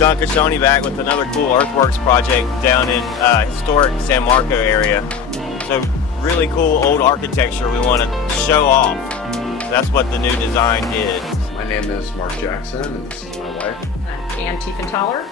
John Cashoni back with another cool earthworks project down in historic San Marco area. So really cool old architecture we want to show off. So that's what the new design did. My name is Marc Jackson, and this is my wife. I'm Ann Tiefenthaler.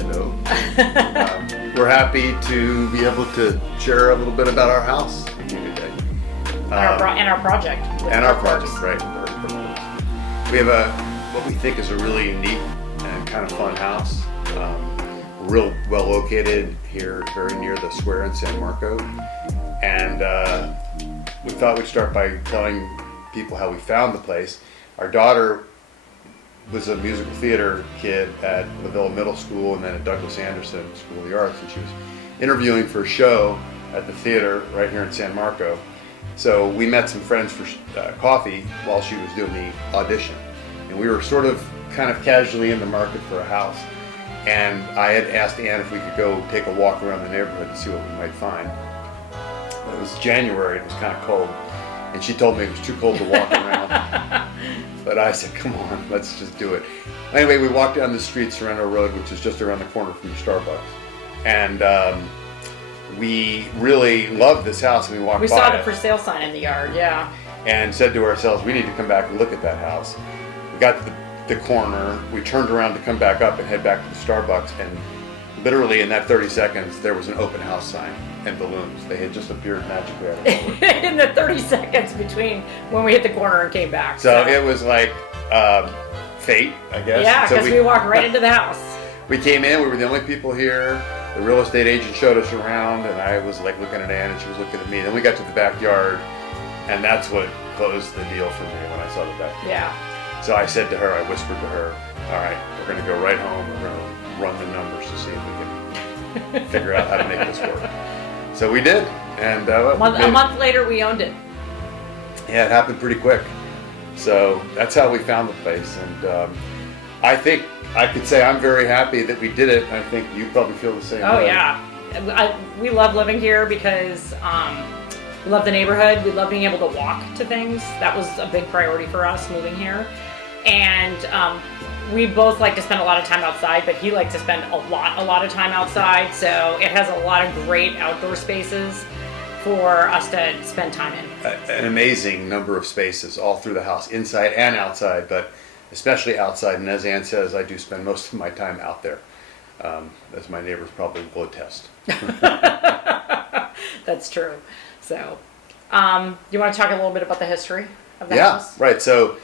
Hello. We're happy to be able to share a little bit about our house with you today. And our project. And our project, right. We have what we think is a really unique and kind of fun house. Real well located here, very near the square in San Marco. And we thought we'd start by telling people how we found the place. Our daughter was a musical theater kid at La Villa Middle School and then at Douglas Anderson School of the Arts, and she was interviewing for a show at the theater right here in San Marco. So we met some friends for coffee while she was doing the audition, and we were sort of kind of casually in the market for a house, and I had asked Ann if we could go take a walk around the neighborhood to see what we might find. It was January, it was kind of cold, and she told me it was too cold to walk around. But I said, come on, let's just do it. Anyway, we walked down the street, Sorrento Road, which is just around the corner from the Starbucks. And we really loved this house, and we walked by it. We saw the for sale sign in the yard, yeah. And said to ourselves, we need to come back and look at that house. We got to the corner, we turned around to come back up and head back to the Starbucks, and literally in that 30 seconds, there was an open house sign and balloons. They had just appeared magically out of nowhere. In the 30 seconds between when we hit the corner and came back. So it was like fate, I guess. Yeah, because so we walked right into the house. We came in, we were the only people here. The real estate agent showed us around, and I was like looking at Ann and she was looking at me. Then we got to the backyard, and that's what closed the deal for me when I saw the backyard. Yeah. So I said to her, I whispered to her, all right, we're going to go right home. We're going to run the numbers to see if we can figure out how to make this work. So we did, and a month later we owned it. Yeah, it happened pretty quick. So that's how we found the place, and I think I could say I'm very happy that we did it. I think you probably feel the same way. Oh yeah, we love living here because we love the neighborhood. We love being able to walk to things. That was a big priority for us moving here, and we both like to spend a lot of time outside, but he likes to spend a lot of time outside. So it has a lot of great outdoor spaces for us to spend time in. An amazing number of spaces all through the house, inside and outside, but especially outside. And as Ann says, I do spend most of my time out there, as my neighbors probably will attest. That's true. So, you want to talk a little bit about the history of the house? Yeah, right. So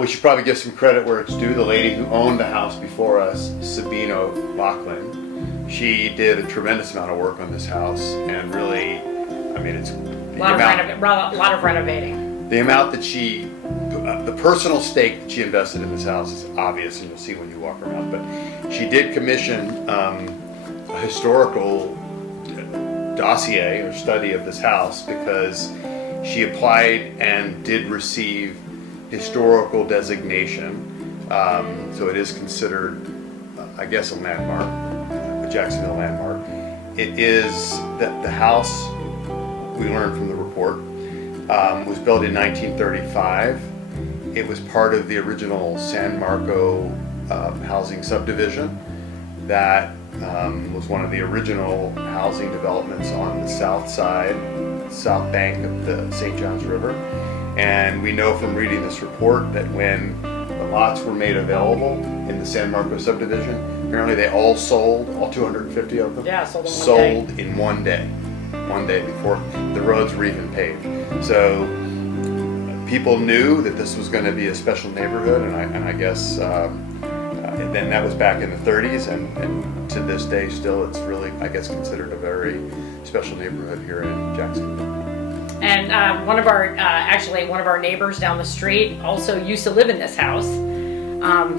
we should probably give some credit where it's due. The lady who owned the house before us, Sabino Lachlan, she did a tremendous amount of work on this house, and really, I mean, it's a lot of renovating. The amount that the personal stake that she invested in this house is obvious, and you'll see when you walk around. But she did commission a historical dossier or study of this house because she applied and did receive historical designation. So it is considered, I guess, a landmark, a Jacksonville landmark. It is that the house, we learned from the report, was built in 1935. It was part of the original San Marco housing subdivision that was one of the original housing developments on the south side, south bank of the St. Johns River. And we know from reading this report that when the lots were made available in the San Marco subdivision, apparently they all sold, all 250 of them, sold in one day. One day before the roads were even paved. So people knew that this was going to be a special neighborhood, and I guess then that was back in the 30s, and to this day still it's really, I guess, considered a very special neighborhood here in Jacksonville. And one of our neighbors down the street also used to live in this house.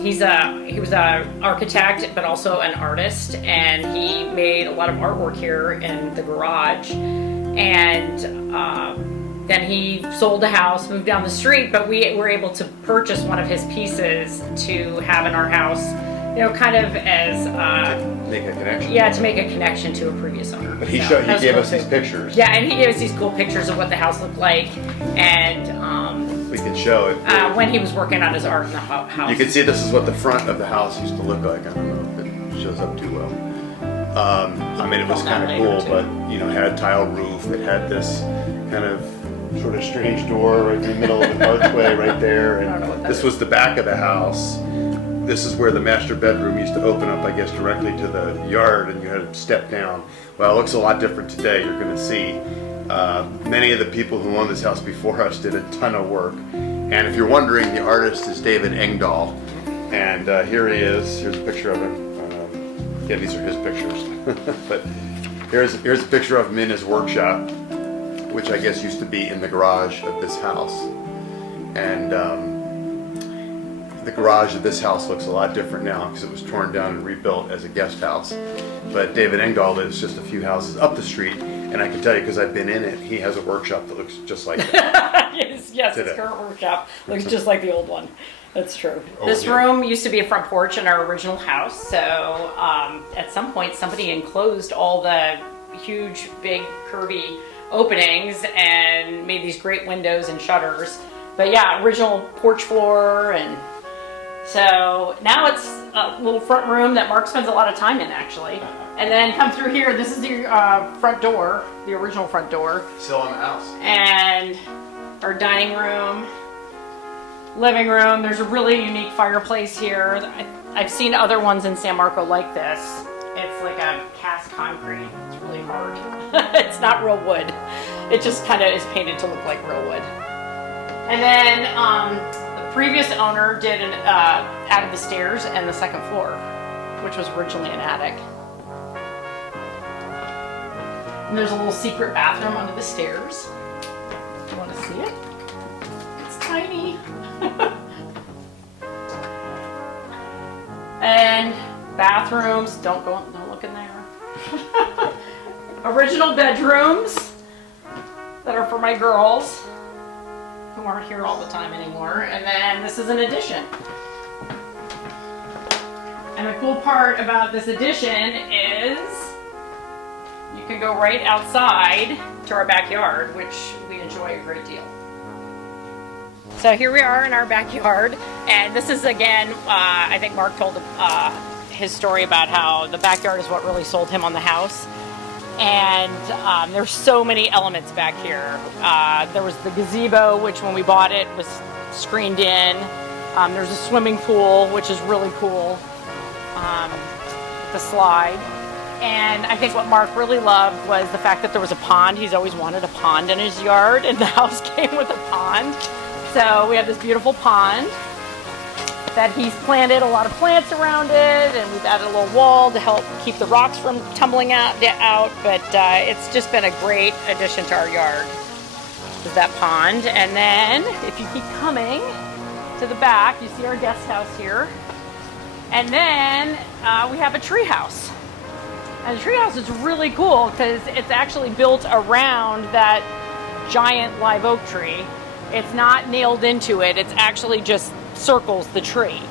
He was an architect, but also an artist, and he made a lot of artwork here in the garage. And then he sold the house, moved down the street, but we were able to purchase one of his pieces to have in our house, you know, kind of as to make a connection. Yeah, to make a connection to a previous owner. But he gave us these pictures. Yeah, and he gave us these cool pictures of what the house looked like, and we can show it when he was working on his art in the house. You can see this is what the front of the house used to look like. I don't know if shows up too well. I mean, it was kind of cool, but you know, had a tile roof. It had this kind of sort of strange door right in the middle of the archway right there. And this was the back of the house. This is where the master bedroom used to open up, I guess, directly to the yard, and you had to step down. Well, it looks a lot different today. You're going to see. Many of the people who owned this house before us did a ton of work. And if you're wondering, the artist is David Engdahl. And here he is. Here's a picture of him. Yeah, these are his pictures. But here's a picture of him in his workshop, which I guess used to be in the garage of this house. And the garage of this house looks a lot different now because it was torn down and rebuilt as a guest house. But David Engdahl lives just a few houses up the street, and I can tell you because I've been in it, he has a workshop that looks just like that. yes, his current workshop looks just like the old one. That's true. This room used to be a front porch in our original house, so at some point somebody enclosed all the huge, big, curvy openings and made these great windows and shutters. But yeah, original porch floor, and so now it's a little front room that Mark spends a lot of time in, actually. And then come through here, this is the front door, the original front door. Still in the house. And our dining room, living room. There's a really unique fireplace here. I've seen other ones in San Marco like this. It's like a cast concrete. It's really hard. It's not real wood. It just kind of is painted to look like real wood. And then the previous owner did added the stairs and the second floor, which was originally an attic. And there's a little secret bathroom under the stairs. You want to see it? It's tiny. And bathrooms, don't look in there. Original bedrooms that are for my girls who aren't here all the time anymore. And then this is an addition. And the cool part about this addition is you can go right outside to our backyard, which we enjoy a great deal. So here we are in our backyard, and this is again, I think Mark told his story about how the backyard is what really sold him on the house. And there's so many elements back here. There was the gazebo, which when we bought it was screened in. There's a swimming pool, which is really cool. The slide. And I think what Mark really loved was the fact that there was a pond. He's always wanted a pond in his yard, and the house came with a pond. So we have this beautiful pond that he's planted a lot of plants around it, and we've added a little wall to help keep the rocks from tumbling out. But it's just been a great addition to our yard. Is that pond. And then if you keep coming to the back, you see our guest house here. And then we have a tree house. And the treehouse is really cool because it's actually built around that giant live oak tree. It's not nailed into it. It's actually just circles the tree.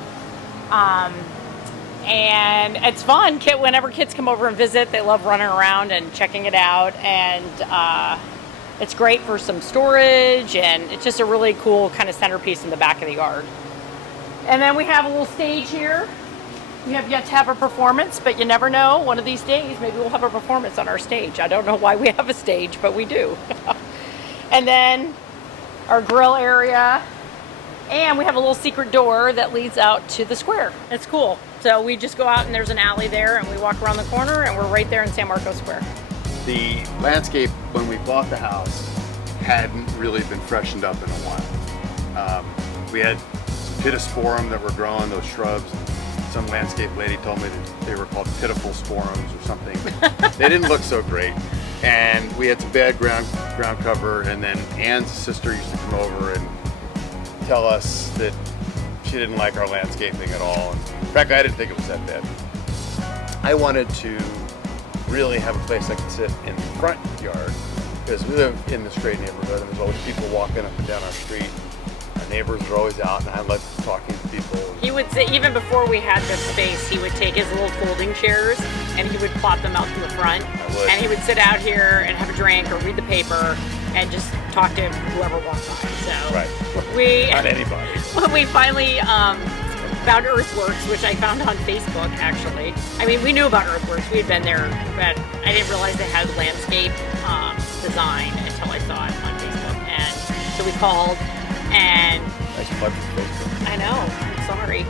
And it's fun. Whenever kids come over and visit, they love running around and checking it out. And it's great for some storage, and it's just a really cool kind of centerpiece in the back of the yard. And then we have a little stage here. We have yet to have a performance, but you never know. One of these days, maybe we'll have a performance on our stage. I don't know why we have a stage, but we do. And then our grill area. And we have a little secret door that leads out to the square. It's cool. So we just go out and there's an alley there, and we walk around the corner and we're right there in San Marco Square. The landscape when we bought the house hadn't really been freshened up in a while. We had some pittosporum that were growing, those shrubs. Some landscape lady told me that they were called pitiful sporums or something. They didn't look so great. And we had some bad ground cover, and then Ann's sister used to come over and tell us that she didn't like our landscaping at all. And in fact, I didn't think it was that bad. I wanted to really have a place I could sit in the front yard because we live in this great neighborhood, and there's always people walking up and down our street. Our neighbors are always out, and I like talking to people. He would say, even before we had this space, he would take his little folding chairs and he would plop them out to the front. And he would sit out here and have a drink or read the paper and just talk to whoever walks by. So right. we not anybody. When we finally found Earthworks, which I found on Facebook, actually. I mean, we knew about Earthworks. We had been there, but I didn't realize they had landscape design until I saw it on Facebook. And so we called, and Nice plug for Facebook. I know, I'm sorry.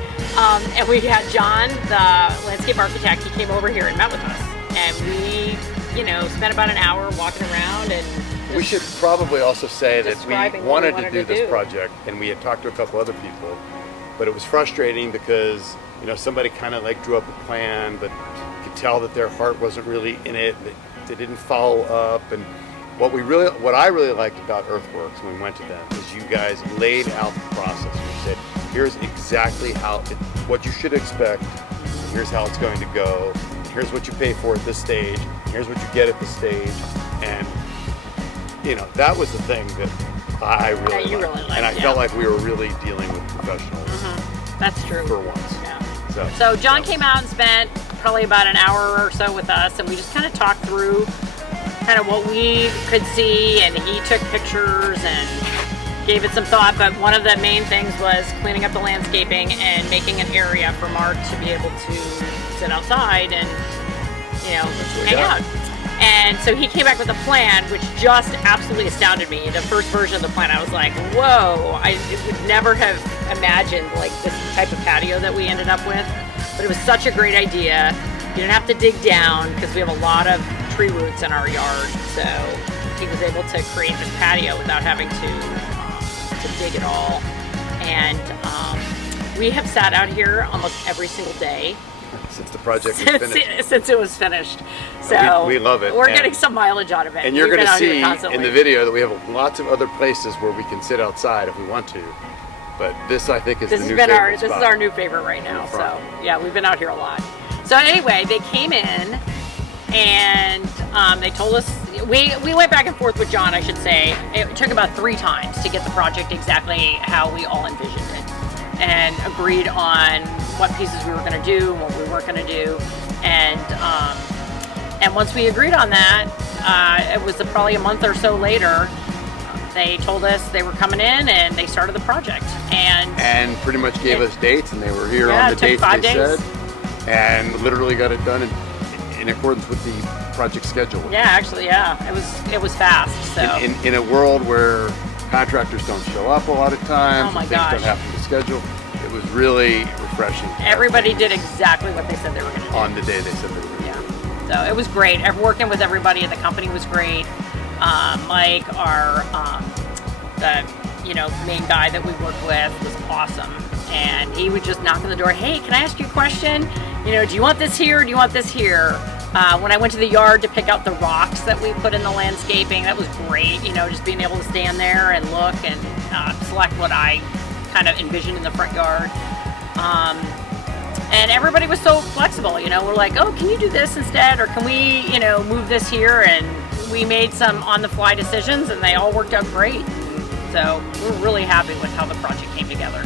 And we had John, the landscape architect. He came over here and met with us. And we, spent about an hour walking around and We should probably also say that we describing what we wanted to wanted do to this do. project, and we had talked to a couple other people, but it was frustrating because somebody kind of like drew up a plan, but you could tell that their heart wasn't really in it. That they didn't follow up, and what I really liked about Earthworks when we went to them is you guys laid out the process. You said, here's exactly what you should expect. Here's how it's going to go. Here's what you pay for at this stage. Here's what you get at this stage, and that was the thing that I really That you liked. really liked, And I yeah. felt like we were really dealing with professionals that's true. for once. Yeah. So John came out and spent probably about an hour or so with us, and we just kind of talked through kind of what we could see, and he took pictures and gave it some thought. But one of the main things was cleaning up the landscaping and making an area for Marc to be able to sit outside and hang out. And so he came back with a plan, which just absolutely astounded me. The first version of the plan, I was like, whoa, I would never have imagined like this type of patio that we ended up with. But it was such a great idea. You didn't have to dig down because we have a lot of tree roots in our yard. So he was able to create this patio without having to dig at all. And we have sat out here almost every single day Since the project was finished. since it was finished. So we love it. We're And- getting some mileage out of it. And you're We've going been to out here see constantly. in the video that we have lots of other places where we can sit outside if we want to. But this, I think, is This the has new been favorite this is spot. our new favorite right now. In So front. yeah, we've been out here a lot. So anyway, they came in and they told us we went back and forth with John, I should say. It took about 3 times to get the project exactly how we all envisioned it, and agreed on what pieces we were going to do and what we weren't going to do. And once we agreed on that, it was probably a month or so later. They told us they were coming in and they started the project. And pretty much gave us dates, and they were here Yeah, on it the took dates 5 they days. said, and literally got it done in accordance with the project schedule. Yeah, actually, yeah, it was fast. So In a world where contractors don't show up a lot of times, Oh my and things gosh. don't happen to schedule, it was really refreshing. everybody did exactly what they said they were going to do. on the day they said they were. Yeah, so it was great. Working with everybody at the company was great. Mike, our the main guy that we worked with, was awesome, and he would just knock on the door. Hey, can I ask you a question? Do you want this here? Or do you want this here? When I went to the yard to pick out the rocks that we put in the landscaping, that was great. Just being able to stand there and look and select what I kind of envisioned in the front yard. And everybody was so flexible. We're like, oh, can you do this instead? Or can we, move this here? And we made some on-the-fly decisions, and they all worked out great. So we're really happy with how the project came together.